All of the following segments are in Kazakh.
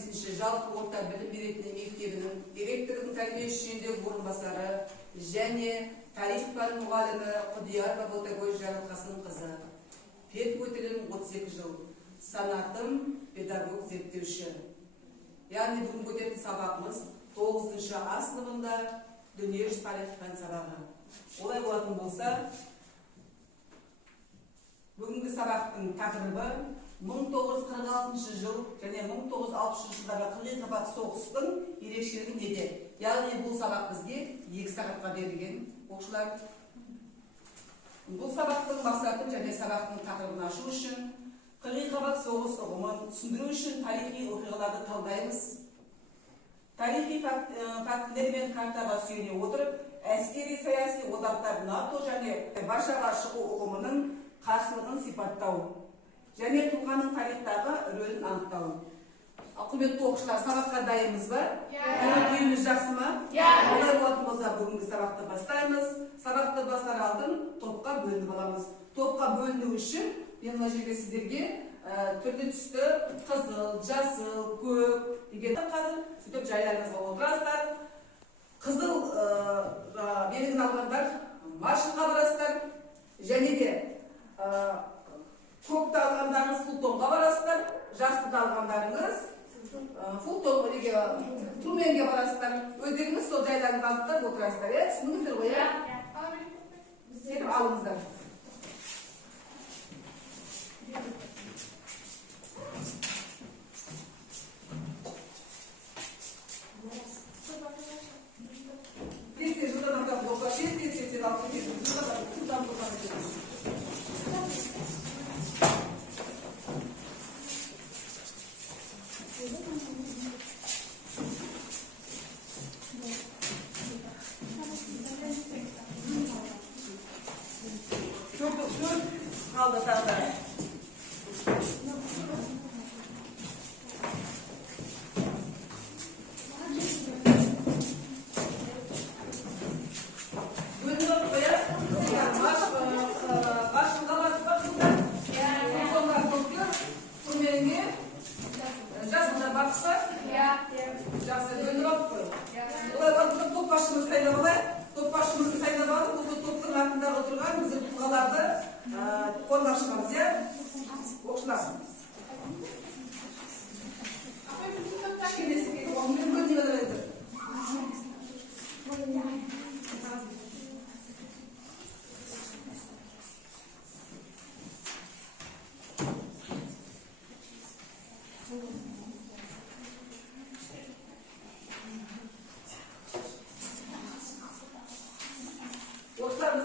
5-ші жалпы орта білім беретін мектебінің директорының тәрбие жөніндегі орынбасары және тарих пәні мұғалімі Құдиярова Ботагөз Жарылқасынқызы. Пед өтілім 32 жыл. Санатым педагог зерттеуші. Яғни бүгін өтетін сабағымыз 9-шы А сыныбында дүниежүзі тарих пән сабағы. Олай болатын болса, бүгінгі сабақтың тақырыбы 1946 жыл және 1960 жылдағы Қырғыз Қабақ соғыстың ерекшелігі неде? Яғни бұл сабақ бізге 2 сағатқа берілген оқушылар. Бұл сабақтың мақсатын және сабақтың тақырыбын ашу үшін Қырғыз Қабақ соғыс ұғымын түсіндіру үшін тарихи оқиғаларды талдаймыз. Тарихи фактілер мен картаға сүйене отырып, әскери саяси одақтар НАТО және Варшава шығу ұғымының қарсылығын сипаттау және тұлғаның тарихтағы рөлін анықтау. Құрметті оқушылар, сабаққа дайынбыз ба? Көңіл-күйіміз жақсы ма? Олай болатын болса, бүгінгі сабақты бастаймыз. Сабақты бастар алдын топқа бөлініп аламыз. Топқа бөліну үшін мен мына жерге сіздерге түрлі түсті қызыл, жасыл, көк деген қазір сөйтіп жайларыңызға отырасыздар. Қызыл белгіні алғандар маршалға барасыздар, және де көкті алғандарыңыз фултонға барасыздар, жасылды алғандарыңыз Туменге барасыздар. Өздеріңіз сол жайларыңызды алып отырасыздар. Түсіндіңіздер ғой, сеніп алыңыздар. Kaldı tağda.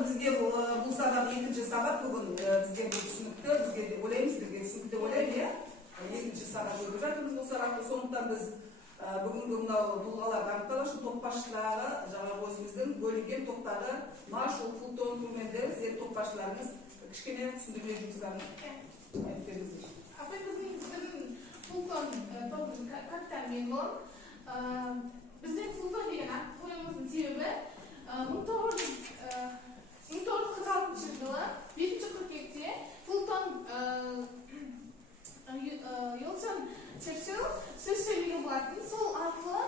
Бізге бұл сабақ екінші сабақ бүгін бізге бұл түсінікті, бізге ойлаймыз, бізге түсінікті ойлаймыз, екінші сабақ жүріп жатырмыз бұл сабақты. Сондықтан біз бүгінгі мынау тұлғаларды анықтау үшін топ басшылары жаңағы өзіміздің бөлінген топтағы маршал, фултон, турменді сіздер топ басшыларыңыз кішкене түсіндірме жұмыстарын айтып беріңіздер. Апай, біздің фултон тобының капитан мен болам. Біздің фултон деген ат қоюымыздың себебі 1946 жылы 5-ші қыркүйекте Фултон Йонсон Черчилл сөз сөйлеген болатын. Сол арқылы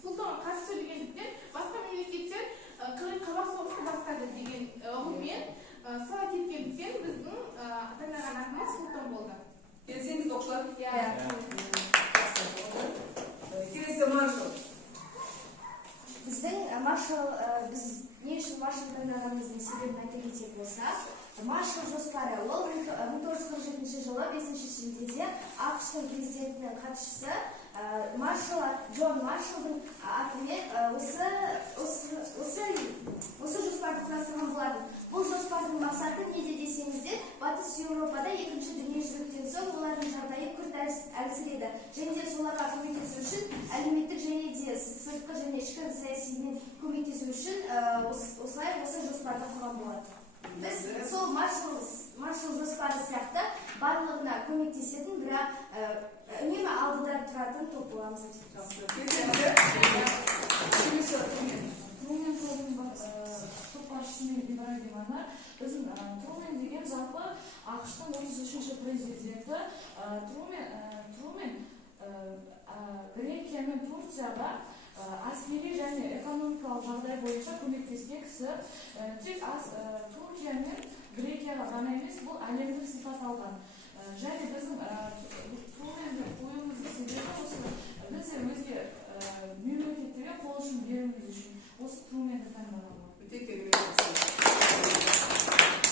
Фултонға қарсы сөйлегендіктен басқа мемлекеттер Қырғыз Қабақ соғысын бастады деген ұғыммен солай кеткендіктен біздің таңдаған атымыз Фултон болды. Келсеңіз оқушылар? Келесі маршал. Біздің маршал, біз не үшін маршал таңдағанымыздың себебін айта кетсек болса, маршал жоспары ол 1947 жылы 5-ші шілдеде ақш-тың президентінің хатшысы маршал Джон Маршалдың атымен осы жоспарды құрастырған болатын. Бұл жоспардың мақсаты неде десеңіздер, Батыс Еуропада екінші дүниежүзіліктен соң олардың жағдайы күрт әлсіреді. Және де соларға көмектесу үшін әлеуметтік және де сыртқы және ішкі саясимен көмектесу үшін осылай осы жоспарды құрған болады. Біз сол маршал жоспары сияқты барлығына көмектесетін, бірақ үнемі алдыда тұратын топ боламыз. Трумен тобының топ басшысымен Ибрагимовна, біздің Трумен деген жалпы ақш-тың 33-ші президенті. Трумен мен Турцияға әскери және экономикалық жағдай бойынша көмектеспекші тек Түркия мен Грекияға ғана емес, бұл әлемдік сипат алған. Және біздің Туменді қоюымыздың себебі осы біз де өзге мемлекеттерге қол ұшын беруіміз үшін осы Туменді таңдаған. Өте керемет.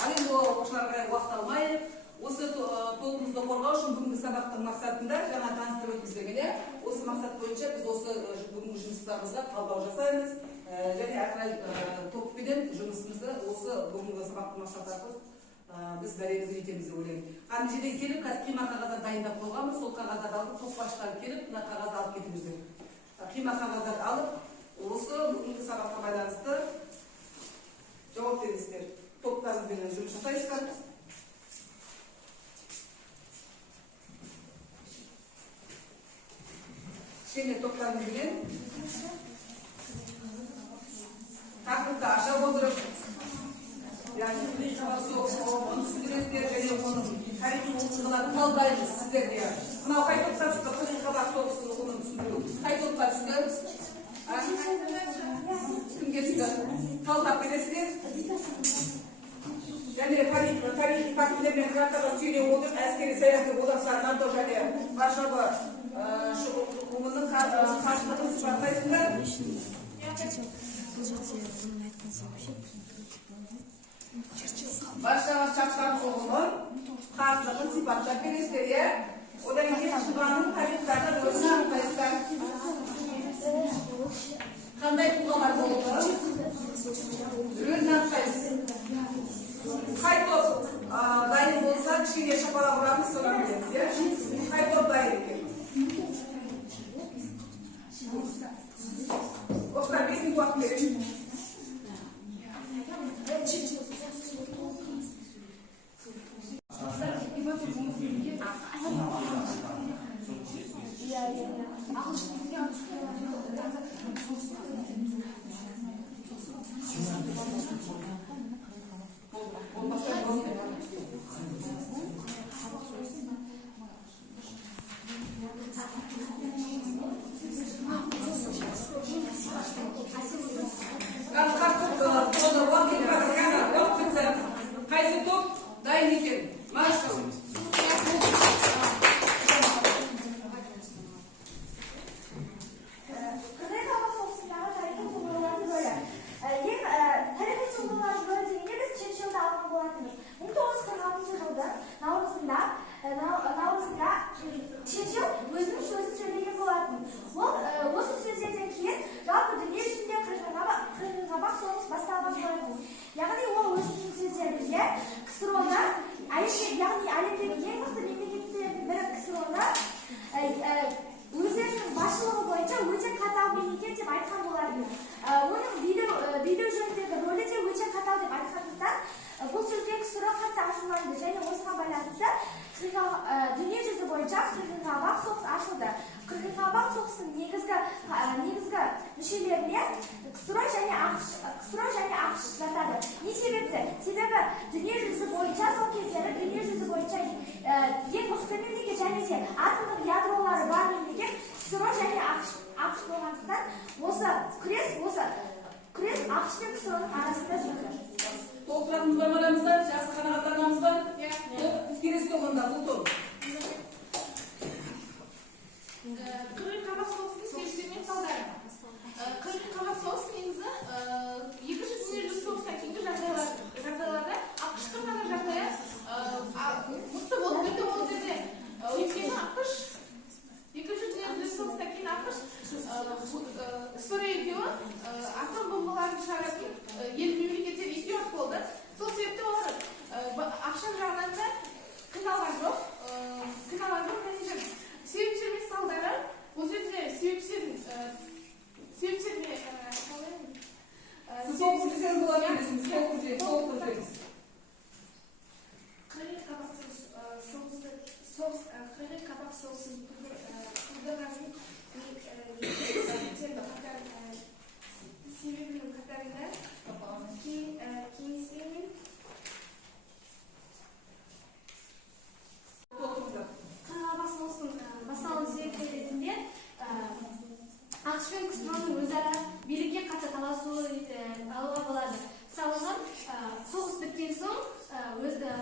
Ал енді оқушыларға уақыт алмайық. Осы толығымызды қорғау үшін бүгінгі сабақтың мақсатында жаңа таныстырып өткізген осы мақсат бойынша біз осы бүгінгі жұмыстарымызға талдау жасаймыз және әрқарай топпенен жұмысымызды осы бүгінгі сабақтың мақсаты арқылы біз дәлелдеп етеміз деп ойлаймын. Ана жерден келіп қазір қима қағаздар дайындап қойғанбыз, сол қағаздарды алып топ басшылары келіп мына қағазды алып кетіңіздер. Қима қағаздарды алып осы бүгінгі сабаққа байланысты жауап беріңіздер. Топтарыңызбен жұмыс жасайсыздар. Şimdi toplantının takımda aşağı doldurup yani onu sürdürüyoruz onu hareket oluşturmalarını kaldırıyoruz sizler diye. Buna kayıt toplasında kırık kabak soğuksunu onu sürdürüyoruz. Kayıt toplasında kim geçti? Kaldırıp edesiniz. Yani Farid takımlarının kırıklarda söylüyor olur. Askeri seyahati olaslarından da yani Varşova şu okulunun karşılıklı sıfatlayısında Varşova Çapkan okulunun karşılıklı sıfatlar biristeriye o da iki çıbanın kayıtlarına doğru sıfatlayısında kanday tuğalar oldu? Ürün yapacağız. Kayıt dayın olsa kişiye şapala vuranı sorabiliriz ya. Kayıt dayın. Oklar bizim vakit verin.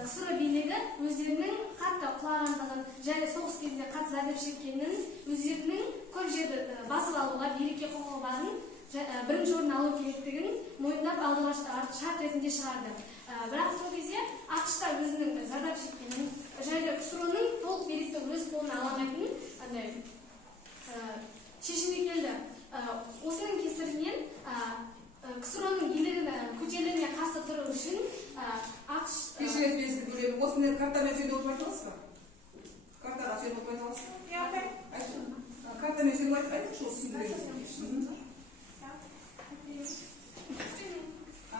КСР бийлиги өздерінің қатты құлағандығын және соғыс кезінде қатты зардап шеккенін, өздерінің көп жерді басып алуға береке құқығы барын, бірінші орын алу керектігін мойындап алдыға шарт ретінде шығарды. Бірақ сол кезде ақш-та өзінің зардап шеккенін және КСР-ның толық билікті өз қолына ала алмайтынын шешімге келді. Осының кесірінен КСР-ның билігін көтерілуіне қарсы тұру үшін ақш осыны картамен сөйлеп отырып айта аласыз ба? Картаға сөйлеп отырып айта аласыз ба? Картамен сөйлеп айтыңызшы, осы түсіндіріңіз.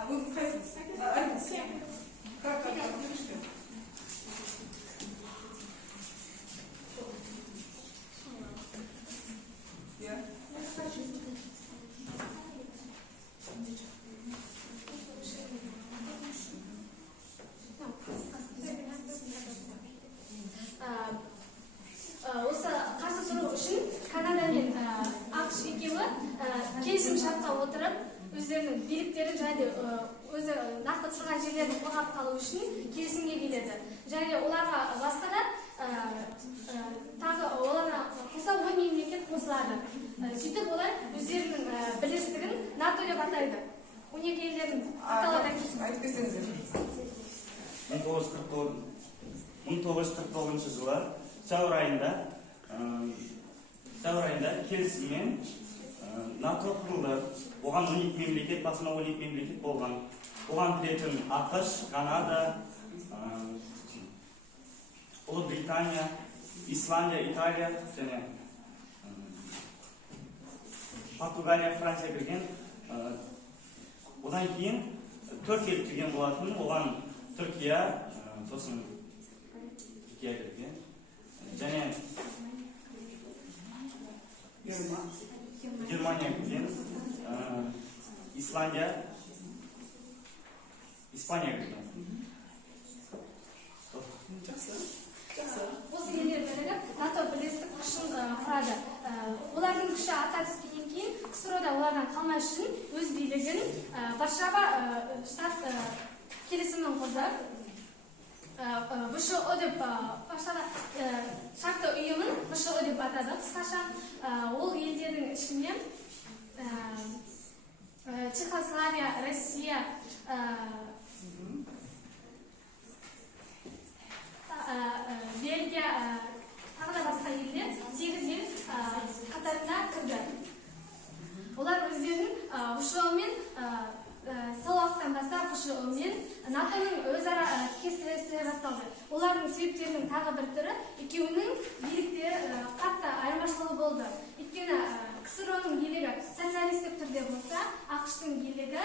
Өзіңіз қайсыңыз? Айтыңыз. Картаға айтыңызшы. Осы қарсы тұру үшін Канада мен ақш екеуі келісім шартқа отырып, өздерінің биліктерін және өзі нақты тұрған жерлерін қорғап қалу үшін келісімге келеді. Және оларға басқа да тағы оларға қоса 10 мемлекет қосылады. Сөйтіп олар өздерінің бірлестігін НАТО деп атайды. 12 елдердің аталардан келісім. Айтып берсеңіздер. 1949 жылы сәуір айында келісіммен НАТО құрылды. Оған 12 мемлекет, басына 12 мемлекет болған. Оған кіретін ақш, Канада, Ұлыбритания, Исландия, Италия және Португалия, Франция кірген. Одан кейін 4 ел кірген болатын. Оған Түркия, сосын Түркия кірген. Және Германия кірген, Исландия, Испания кірген. Осы елдер бірігіп НАТО бірлестік күшін құрады. Олардың күші арта түскеннен кейін КСР-да олардан қалмас үшін өз билігін Варшава штат келісімін құрды. ВШО деп Варшава шартты ұйымын ВШО деп атады қысқаша. Ол елдердің ішінде Чехословакия, Россия, Бельгия, тағы да басқа елдер 8 ел қатарына кірді. Олар өздерінің ВШО-мен сол уақыттан бастап ВШО-мен НАТО-ның өзара тікесілесі басталды. Олардың себептерінің тағы бір түрі екеуінің биліктері қатты айырмашылығы болды. Өйткені КСР-ның билігі социалистік түрде болса, ақш-тың билігі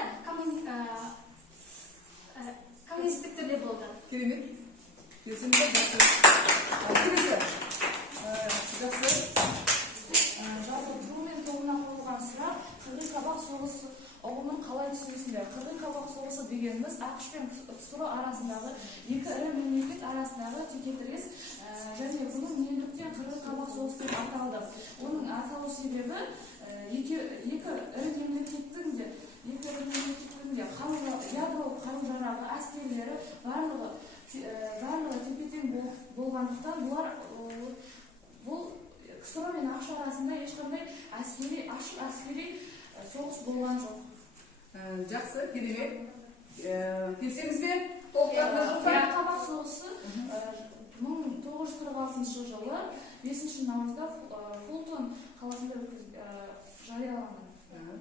коммунистік түрде болды. Керемет. Келісімде жақсы. Келесі. Жақсы. Жалпы Трумен тобына қойылған сұрақ Қырғыз-Қабақ соғысы ұғымын қалай түсінесіңдер? Қырғыз-Қабақ соғысы дегеніміз ақш пен КСР арасындағы екі ірі мемлекет арасындағы текетірес және бұның неліктен Қырғыз-Қабақ соғысы деп аталды. Оның аталу себебі екі ірі мемлекеттің де ядролық қару-жарағы, әскерлері барлығы тепе-тең болғандықтан бұл КСР мен ақш арасында ешқандай ашық әскери соғыс болған жоқ. Жақсы, керемет. Келсеңіз бе? Қырғыз-Қабақ соғысы 1946 жылы 5 наурызда Фултон қаласында жарияланды.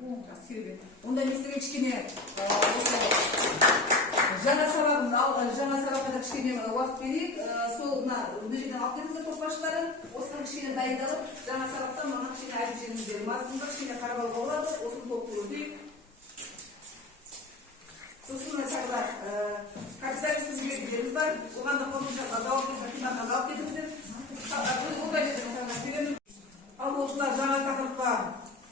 Жақсы, керемет. Онда естіген кішкене жаңа сабаққа кішкене уақыт берейік. Сол мына жерден алып келіңіздер көшбасшылары. Осыны кішкене дайындалып, жаңа сабақтан мына кішкене айтып жеңіздер. Мазмұнда кішкене қарап алуға болады. Осыны толық көрейік. Сосын тағы да капиталистік жүйелеріміз бар. Оған да қосымша жауап беріңіздер. Ал оқушылар жаңа тақырыпқа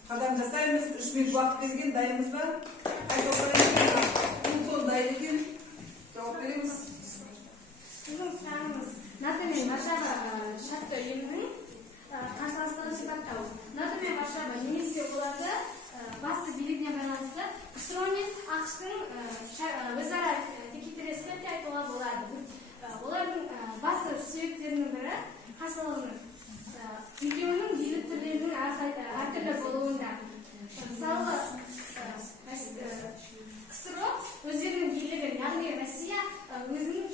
қадам жасаймыз. 3 минут уақыт берген, дайынбыз ба? Дайын екен. Жауап береміз. Біздің сұрағымыз НАТО мен Варшава шартты ұйымының қарсыластығын сипаттау. НАТО мен Варшава немесе оларды басты билігіне байланысты КСР мен ақш-тың өзара текетіресі деп айтуға болады. басты себептерінің бірі қасалығының екеуінің билік түрлерінің әртүрлі болуында. Мысалы, КСРО өздерінің билігін, яғни Россия өзінің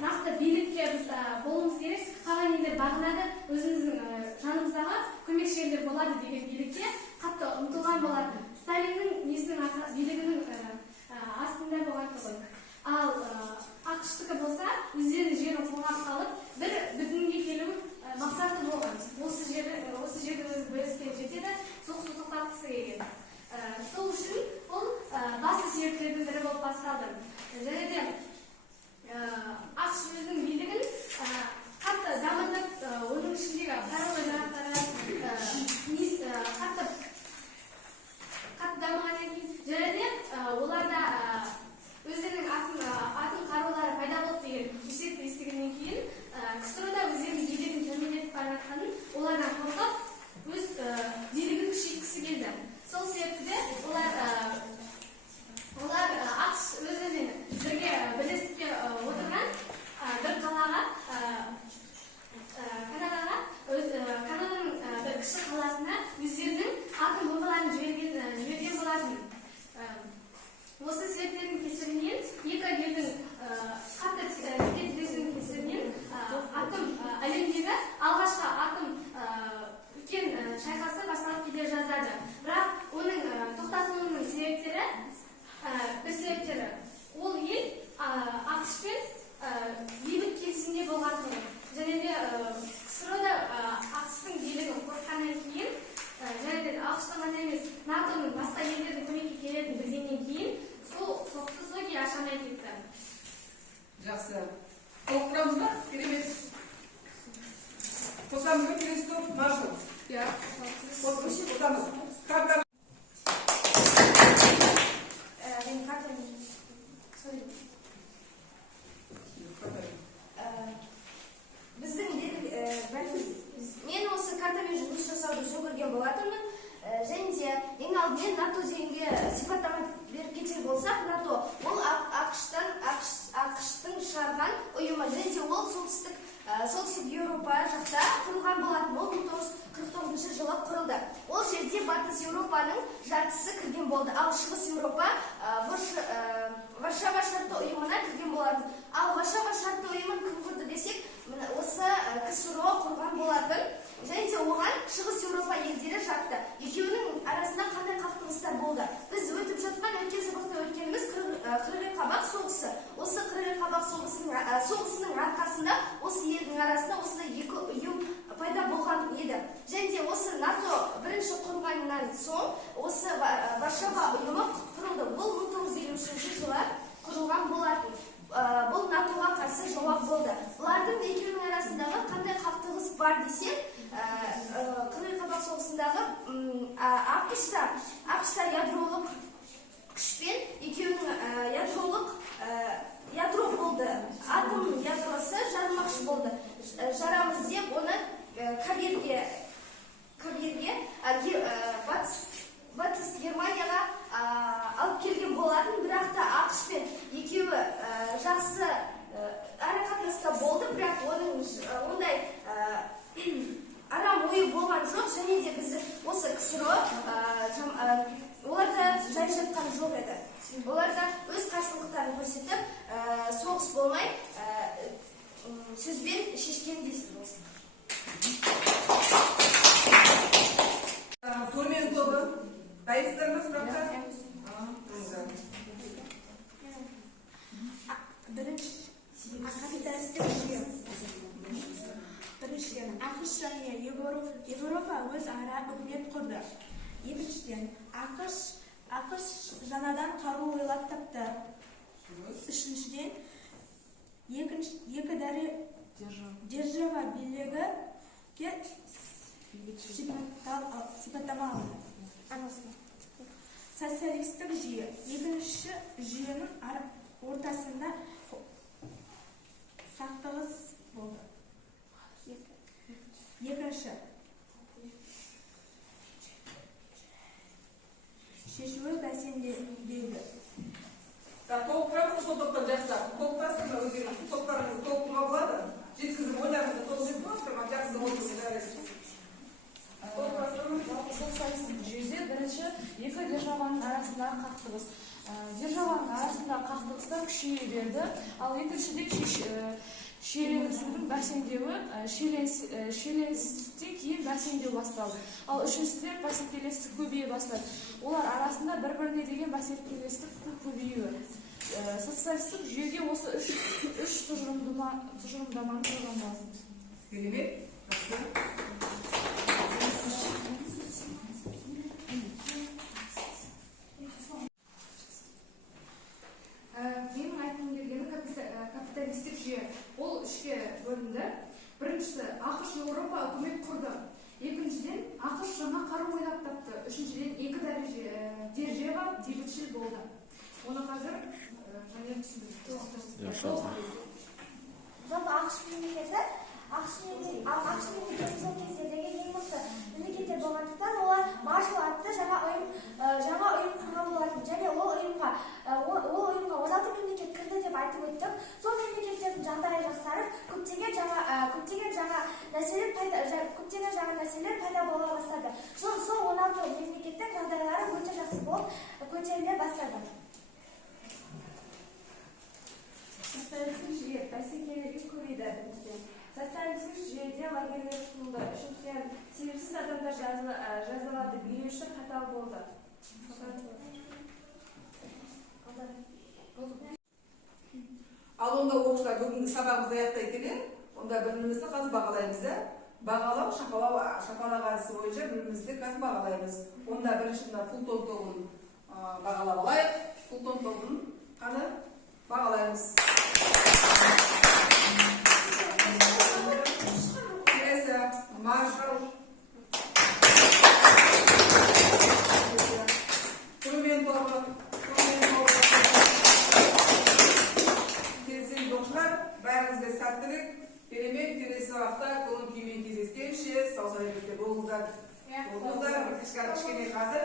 нақты билікке біз болуымыз керек, қалған елдер бағынады, өзіміздің жанымыздағы көмекшілер болады деген билікке қатты ұмтылған болады. Сталиннің билігінің астында болған ғой. Ал ақш-тікі болса, өздерінің жерін қорғап қалып, бір бүтінге келу мақсаты болған. Осы жерді өзі бөліскен жетеді, соғысты тоқтатқысы келген. Сол үшін ол басты себептердің бірі болып басталды. Және де ақш өзінің билігін қатты дамытып, оның ішіндегі қарулы жарақтары қатты дамығаннан кейін, және де оларда өздерінің атом қарулары пайда болды деген есепті естігеннен кейін, КСРО-да өздерінің билігін төмендетіп бара жатқанын олардан қорқып, өз билігін күшейткісі келді. Сол себепті олар ақш өзімен бірге бірлестікке отырған бір қалаға, Канаданың бір кіші қаласына өздерінің атом бомбаларын жіберген болатын. Осы себептердің кесірінен, екі елдің қатты текетіресінің кесірінен әлемдегі алғашқы атом үлкен шайқасы басталып келе жаздады. Бірақ оның тоқтатылуының себептері, бір себептері, ол ел ақш-пен бейбіт келісімде болғандығы. Және де КСРО-да ақш-тың билігін қорыққаннан кейін, және де ақш-тың ғана емес, НАТО-ның басқа елдердің көмекке келетінін білгеннен кейін, сол соғысты сол күйі ашамай кетті. Жақсы. Толықтырамыз ба? Керемет. Қосамыз ба? Келесі топ маршал. Иә. Қосамыз. Карта. Мен осы картамен жұмыс жасауды жөн көрген болатынмын. Және де ең алдымен НАТО дегенге сипаттама беріп кетер болсақ, НАТО ол ақш-тың шығарған ұйымы, және де ол солтүстік Еуропа жақта құрылған болатын. Ол 1949 жылы құрылды. Ол жерде Батыс Еуропаның жартысы кірген болды, ал Шығыс Еуропа Варшава шарты ұйымына кірген болатын. Ал Варшава шарты ұйымын кім құрды десек, осы КСРО құрған болатын. Және де оған Шығыс Еуропа елдері жатты. Екеуінің арасында қандай қақтығыстар болды? Біз өтіп жатқан өткен сабақта өткеніміз Қырғи-Қабақ соғысы. Осы Қырғи-Қабақ соғысының арқасында осы елдің арасында осындай екі ұйым пайда болған еді. Және де осы НАТО бірінші құрылғаннан соң осы Варшава ұйымы құрылды. Бұл 1953 жылы құрылған болатын. Бұл НАТО-ға қарсы жауап болды. Бұлардың екеуінің арасындағы қандай қақтығыс бар десек, Қырғи-Қабақ соғысындағы ақш-та ядролық күшпен екеуінің ядро болды. Атом ядросы жарылмақшы болды. Жарамыз деп оны Кабирге Батыс Германияға алып келген болатын, бірақ та ақш-пен екеуі жақсы арақатынаста болды, бірақ оның ондай арам ойы болған жоқ. Және де біз осы КСРО оларда жай жатқан жоқ еді. Оларда өз қарсылықтарын көрсетіп, соғыс болмай сөзбен шешкен дейсіз болсын. Көрмен тобы. Дайынсыздар ма сұраққа? Біріншіден, ақш және Еуропа өз ара үкімет құрды. Екіншіден, ақш жаңадан қару ойлап тапты. Үшіншіден, екі держава билігі сипаттама алды. Социалистік жүйе. Екінші жүйенің ортасында қақтығыс болды. Екінші шешуі бәсеңдеді. Толықтырамыз сол топтан жақсы. Толықтырасыздар ма өздеріңіз? Топтарыңызды толықтыруға болады? арасындағы қақтығыс. Державаның арасындағы қақтығыстар күшейе берді. Ал екіншіден шиеленісудің бәсеңдеуі, шиеленістіктен кейін бәсеңдеу басталды. Ал үшіншіден бәсекелестік көбейе бастады. Олар арасында бір-біріне деген бәсекелестік көбеюі. Социалистік жүйеге осы үш тұжырымдаманы қолдану lazım. Керемет. Менің айтқым келгені капиталистік жүйе. Ол үшке бөлінді. Біріншісі, ақш Еуропа үкімет құрды. Екіншіден, ақш жаңа қару ойлап тапты. Үшіншіден, екі дәреже бар, бейбітшіл болды. Оны қазір және түсіндірді. Жалпы ақш мемлекеті сол кездегі ең мықты мемлекеттер болғандықтан олар маршал атты жаңа ұйым құрған болатын. Және ол ұйымға 16 мемлекет кірді деп айтып өттік. Сол мемлекеттердің жағдайы жақсарып, көптеген жаңа нәрселер пайда бола бастады. Сол 16 мемлекеттің жағдайлары өте жақсы болып көтеріле бастады. Социалистік жүйе бәсекелерге көбейді. Социалистік жүйеде лагерлер құрылды. Үшіншіден, себепсіз адамдар жазалады, билеуші қатал болды. Ал онда оқушылар бүгінгі сабағымызды аяқтай келе, онда бірімізді қазір бағалаймыз. Бағалау, шапалақ әдісі бойынша бірімізді қазір бағалаймыз. Онда бірінші Фултон тобын бағалап алайық. Фултон тобын қаны бағалаймыз. Келесі маршал. Құрмен тобы. Келсең оқушылар, бәріңізге сәттілік. Керемет, келесі уақытта көңіл күймен кездескенше сау саламатта болыңыздар. Кішкене қазір